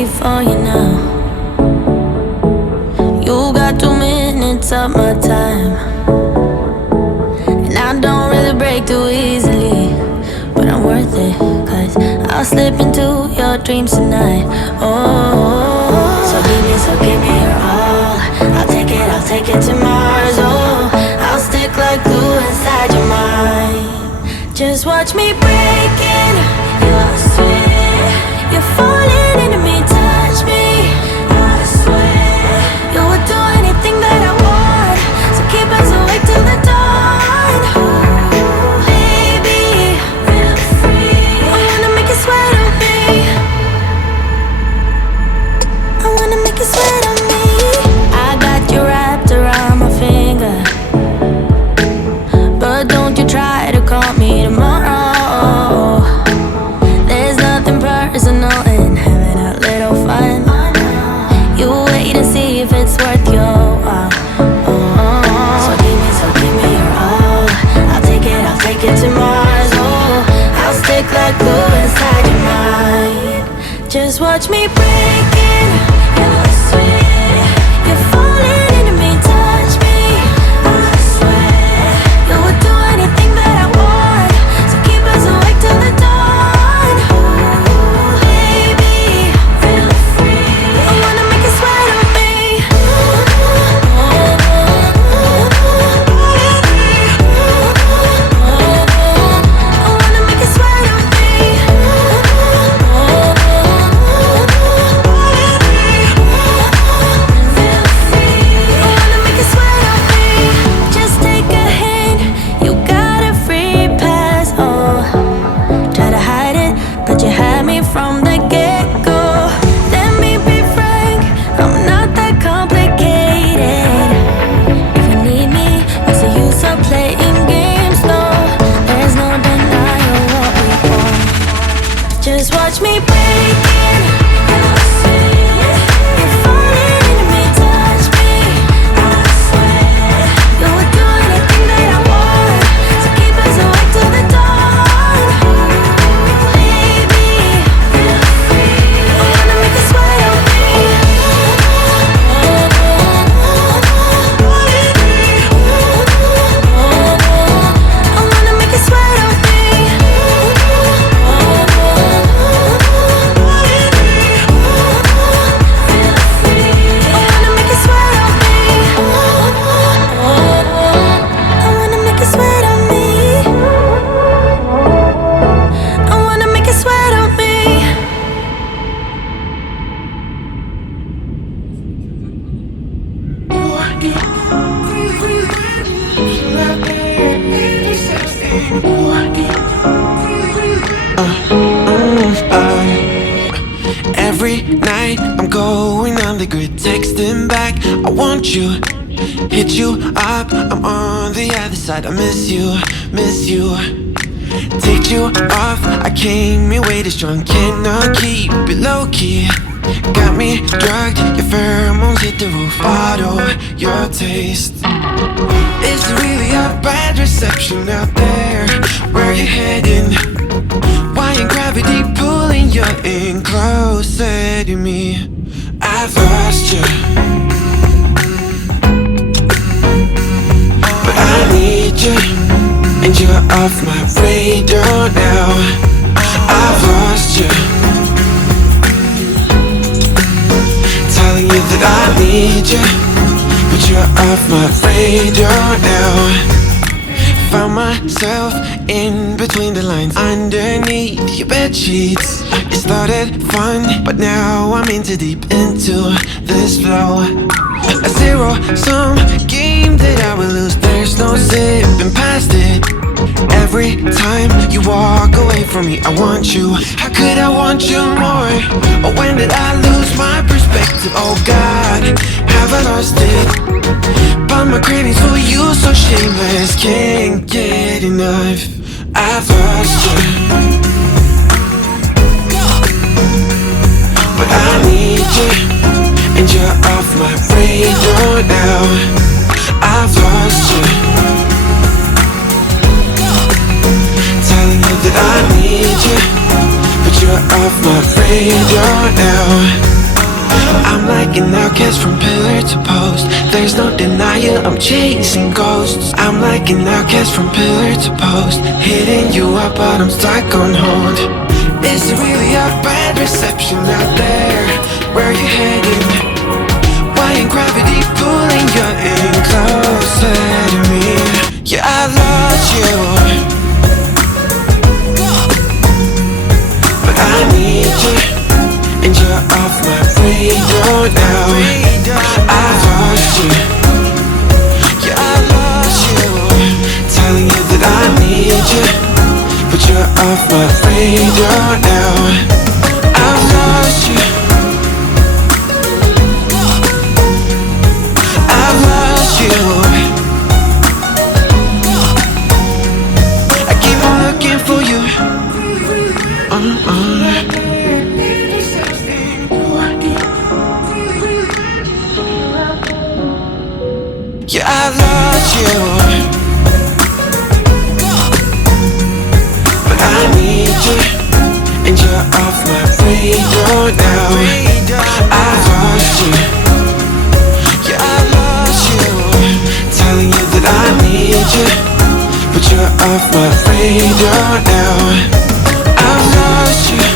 ready for you now. You got 2 minutes of my time, and I don't really break too easily, but I'm worth it, cause I'll slip into your dreams tonight. Oh, so give me your all. I'll take it to Mars. Oh, I'll stick like glue inside your mind. Just watch me breaking your sweat. You're falling into me, touch me. I swear you would do anything that I want, so keep us awake till the dawn. Baby, feel free. I wanna make you sweat on me. I wanna make you sweat on me. I got you wrapped around my finger, but don't you try to call me tomorrow. There's nothing personal in having a little fun. You wait and see if it's worth your while. So give me your all. I'll take it to Mars. Oh, I'll stick like glue inside your mind. Just watch me breaking your sweat. You're falling into me, touch me. I swear you would do anything that I want, so keep us awake till the dawn. Baby, feel free. I wanna make you sweat on me. I wanna make you sweat on me. Feel free. I wanna make you sweat on me. Just take a hint, you got a free pass. Oh, try to hide it, but you had me from the get-go. Let me be frank, I'm not that complicated. If you need me, what's the use of playing games? No, there's no denying what we want. Just watch me breaking your sweat. You're falling into me, touch me. I swear you would do anything that I want, so keep us awake till the dawn. Baby, feel free. I wanna make you sweat on me. I wanna make you sweat on me. Feel free. I wanna make you sweat on me. I wanna make you sweat on me. I wanna make you sweat on me. Every night I'm going on the grid, texting back, I want you, hit you up, I'm on the other side, I miss you. Take you off, I came in way too strong, cannot keep it low key. Got me drugged, your pheromones hit the roof, auto, your taste. Is it really a bad reception out there? Where you heading? Why ain't gravity pulling you in closer to me? I've lost you, but I need you, and you're off my radar now. I've lost you, telling you that I need you, but you're off my radar now. Found myself in between the lines, underneath your bed sheets. It started fun, but now I'm in too deep into this flow. A zero-sum game that I will lose, there's no zipping past it. Every time you walk away from me, I want you. How could I want you more? Or when did I lose my perspective? Oh God, have I lost it? But my cravings for you so shameless, can't get enough. I've lost you, but I need you, and you're off my radar now. I've lost you, telling you that I need you, but you're off my radar now. I'm like an outcast from pillar to post. There's no denial, I'm chasing ghosts. I'm like an outcast from pillar to post, hitting you up but I'm stuck on hold. Is it really a bad reception out there? Where you heading? Why ain't gravity pulling you in closer to me? Yeah, I lost you, but I need you, and you're off my radar now. I've lost you, yeah, I lost you, telling you that I need you, but you're off my radar now. I've lost you, I've lost you. I keep on looking for you. Yeah, I lost you, but I need you, and you're off my radar now. I've lost you, yeah, I lost you, telling you that I need you, but you're off my radar now. I've lost you.